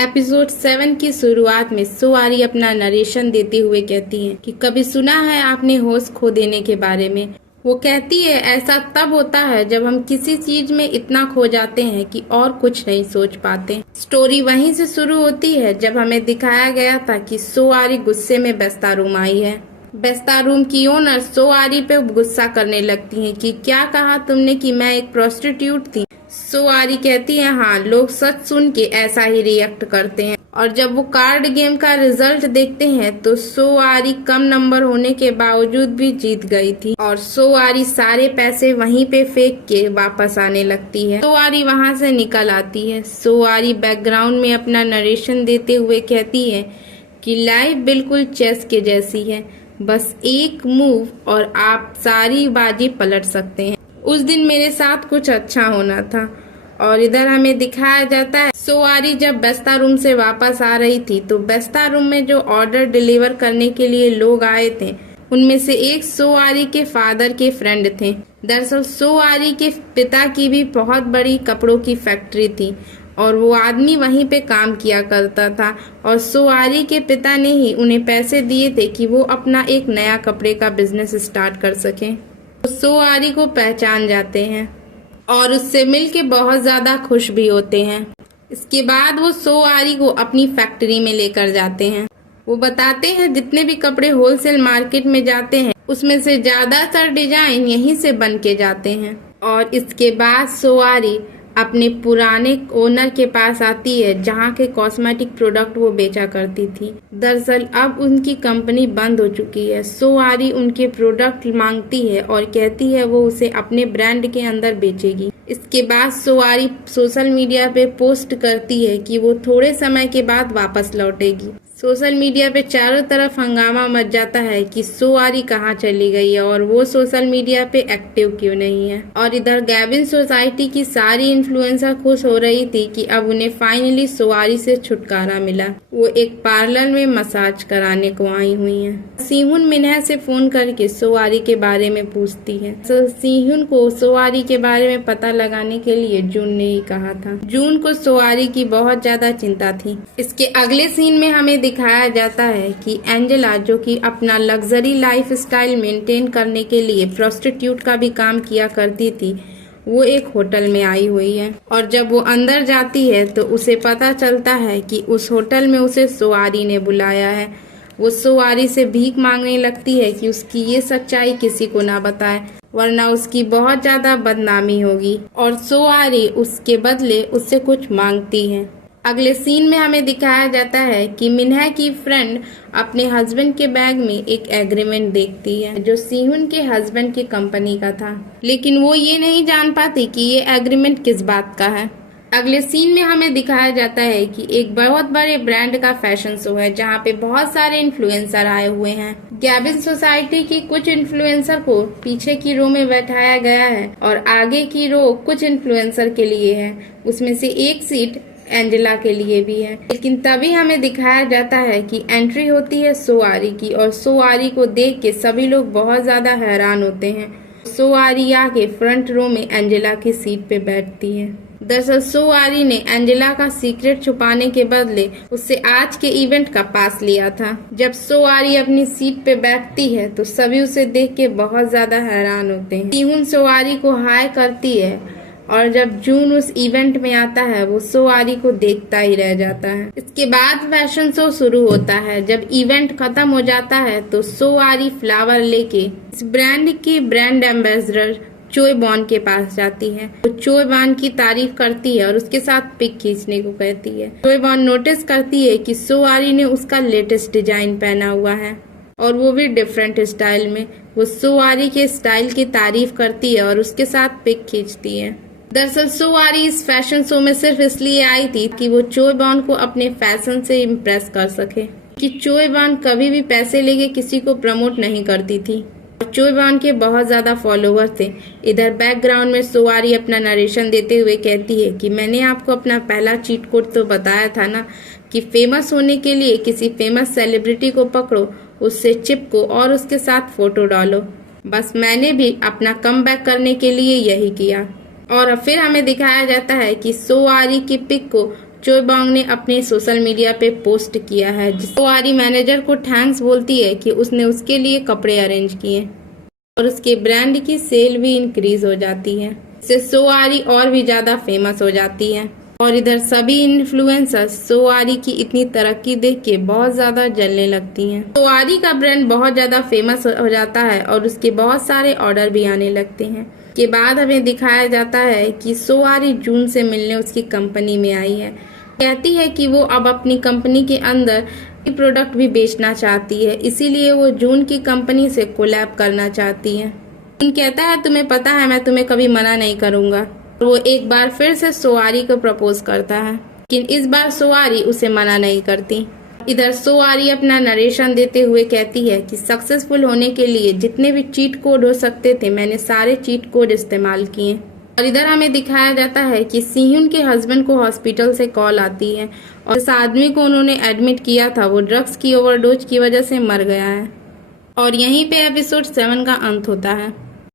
Episode 7 की शुरुआत में सोआरी अपना नरेशन देते हुए कहती है कि कभी सुना है आपने होश खो देने के बारे में। वो कहती है ऐसा तब होता है जब हम किसी चीज में इतना खो जाते हैं कि और कुछ नहीं सोच पाते। स्टोरी वहीं से शुरू होती है जब हमें दिखाया गया था कि सोआरी गुस्से में बेस्ता रूम आई है। बेस्ता रूम की ओनर सोआरी पे गुस्सा करने लगती है कि क्या कहा तुमने कि मैं एक प्रोस्टिट्यूट थी। सोआरी कहती है हाँ, लोग सच सुन के ऐसा ही रिएक्ट करते हैं। और जब वो कार्ड गेम का रिजल्ट देखते हैं तो सोआरी कम नंबर होने के बावजूद भी जीत गई थी और सोआरी सारे पैसे वहीं पे फेंक के वापस आने लगती है। सोआरी वहां से निकल आती है। सोआरी बैकग्राउंड में अपना नरेशन देते हुए कहती है कि लाइफ बिल्कुल चेस के जैसी है, बस एक मूव और आप सारी बाजी पलट सकते हैं। उस दिन मेरे साथ कुछ अच्छा होना था। और इधर हमें दिखाया जाता है सोआरी जब बेस्ता रूम से वापस आ रही थी तो बेस्ता रूम में जो ऑर्डर डिलीवर करने के लिए लोग आए थे उनमें से एक सोआरी के फादर के फ्रेंड थे। दरअसल सोआरी के पिता की भी बहुत बड़ी कपड़ों की फैक्ट्री थी और वो आदमी वहीं पे काम किया करता था और सोआरी के पिता ने ही उन्हें पैसे दिए थे कि वो अपना एक नया कपड़े का बिजनेस स्टार्ट कर सकें। सोआरी को पहचान जाते हैं और उससे मिलके बहुत ज्यादा खुश भी होते हैं। इसके बाद वो सोआरी को अपनी फैक्ट्री में लेकर जाते हैं। वो बताते हैं जितने भी कपड़े होलसेल मार्केट में जाते हैं उसमें से ज्यादातर डिजाइन यहीं से बन के जाते हैं। और इसके बाद सोआरी अपने पुराने ओनर के पास आती है जहाँ के कॉस्मेटिक प्रोडक्ट वो बेचा करती थी। दरअसल अब उनकी कंपनी बंद हो चुकी है। सोआरी उनके प्रोडक्ट मांगती है और कहती है वो उसे अपने ब्रांड के अंदर बेचेगी। इसके बाद सोआरी सोशल मीडिया पे पोस्ट करती है कि वो थोड़े समय के बाद वापस लौटेगी। सोशल मीडिया पे चारों तरफ हंगामा मच जाता है कि सोआरी कहाँ चली गई है और वो सोशल मीडिया पे एक्टिव क्यों नहीं है। और इधर गैबिन सोसाइटी की सारी इन्फ्लुएंसर खुश हो रही थी कि अब उन्हें फाइनली सोआरी से छुटकारा मिला। वो एक पार्लर में मसाज कराने को आई हुई हैं। सीहुन मिन्हा से फोन करके सोआरी के बारे में पूछती है। सीहुन को सोआरी के बारे में पता लगाने के लिए जून ने ही कहा था। जून को सोआरी की बहुत ज्यादा चिंता थी। इसके अगले सीन में हमें दिखाया जाता है कि एंजेला जो कि अपना लग्जरी लाइफ स्टाइल मेंटेन करने के लिए प्रोस्टिट्यूट का भी काम किया करती थी, वो एक होटल में आई हुई है। और जब वो अंदर जाती है तो उसे पता चलता है कि उस होटल में उसे सोआरी ने बुलाया है। वो सोआरी से भीख मांगने लगती है कि उसकी ये सच्चाई किसी को ना बताए वरना उसकी बहुत ज्यादा बदनामी होगी। और सोआरी उसके बदले उससे कुछ मांगती है। अगले सीन में हमें दिखाया जाता है कि मिन्हा की फ्रेंड अपने हस्बैंड के बैग में एक एग्रीमेंट देखती है जो सीहुन के हस्बैंड की कंपनी का था, लेकिन वो ये नहीं जान पाती कि ये एग्रीमेंट किस बात का है। अगले सीन में हमें दिखाया जाता है कि एक बहुत बड़े ब्रांड का फैशन शो है जहाँ पे बहुत सारे इन्फ्लुएंसर आए हुए हैं। गैबिन सोसाइटी की कुछ इन्फ्लुएंसर को पीछे की रो में बैठाया गया है और आगे की रो कुछ इन्फ्लुएंसर के लिए है। उसमें से एक सीट एंजेला के लिए भी है। लेकिन तभी हमें दिखाया जाता है कि एंट्री होती है सोआरी की और सोआरी को देख के सभी लोग बहुत ज्यादा हैरान होते हैं। सोआरी आके फ्रंट रो में एंजेला की सीट पे बैठती है। दरअसल सोआरी ने एंजेला का सीक्रेट छुपाने के बदले उससे आज के इवेंट का पास लिया था। जब सोआरी अपनी सीट पे बैठती है तो सभी उसे देख के बहुत ज्यादा हैरान होते हैं। सीहुन सोआरी को हाय करती है और जब जून उस इवेंट में आता है वो सोआरी को देखता ही रह जाता है। इसके बाद फैशन शो शुरू होता है। जब इवेंट खत्म हो जाता है तो सोआरी फ्लावर लेके इस ब्रांड की ब्रांड एम्बेसडर चोय बॉन के पास जाती है। वो चोय बॉन की तारीफ करती है और उसके साथ पिक खींचने को कहती है। चोय बॉन नोटिस करती है कि सोआरी ने उसका लेटेस्ट डिजाइन पहना हुआ है और वो भी डिफरेंट स्टाइल में। वो सोआरी के स्टाइल की तारीफ करती है और उसके साथ पिक खींचती है। दरअसल सोआरी इस फैशन शो में सिर्फ इसलिए आई थी कि वो चोय बॉन को अपने फैशन से इम्प्रेस कर सके कि चोय बॉन कभी भी पैसे लेके किसी को प्रमोट नहीं करती थी। चोय बॉन के बहुत ज्यादा फॉलोवर थे। इधर बैकग्राउंड में सोआरी अपना नरेशन देते हुए कहती है कि मैंने आपको अपना पहला चीट कोड तो बताया था ना कि फेमस होने के लिए किसी फेमस सेलिब्रिटी को पकड़ो, उससे चिपको और उसके साथ फोटो डालो। बस मैंने भी अपना कमबैक करने के लिए यही किया। और फिर हमें दिखाया जाता है कि सोआरी की पिक को चोय बॉन्ग ने अपने सोशल मीडिया पे पोस्ट किया है, जिसमें सोआरी मैनेजर को थैंक्स बोलती है कि उसने उसके लिए कपड़े अरेंज किए और उसके ब्रांड की सेल भी इंक्रीज हो जाती है। इससे सोआरी और भी ज्यादा फेमस हो जाती है। और इधर सभी इन्फ्लुएंसर्स सोआरी की इतनी तरक्की देख के बहुत ज्यादा जलने लगती हैं। सोआरी का ब्रांड बहुत ज्यादा फेमस हो जाता है और उसके बहुत सारे ऑर्डर भी आने लगते हैं। के बाद हमें दिखाया जाता है कि सोआरी जून से मिलने उसकी कंपनी में आई है। कहती है कि वो अब अपनी कंपनी के अंदर प्रोडक्ट भी बेचना चाहती है, इसीलिए वो जून की कंपनी से कोलैब करना चाहती है। जून कहता है तुम्हें पता है मैं तुम्हें कभी मना नहीं करूंगा। वो एक बार फिर से सोआरी को प्रपोज करता है, लेकिन इस बार सोआरी उसे मना नहीं करती। इधर सोआरी अपना नरेशन देते हुए कहती है कि सक्सेसफुल होने के लिए जितने भी चीट कोड हो सकते थे मैंने सारे चीट कोड इस्तेमाल किए। और इधर हमें दिखाया जाता है कि सीह्यून के हस्बैंड को हॉस्पिटल से कॉल आती है और इस आदमी को उन्होंने एडमिट किया था वो ड्रग्स की ओवरडोज की वजह से मर गया है। और यहीं पे एपिसोड 7 का अंत होता है।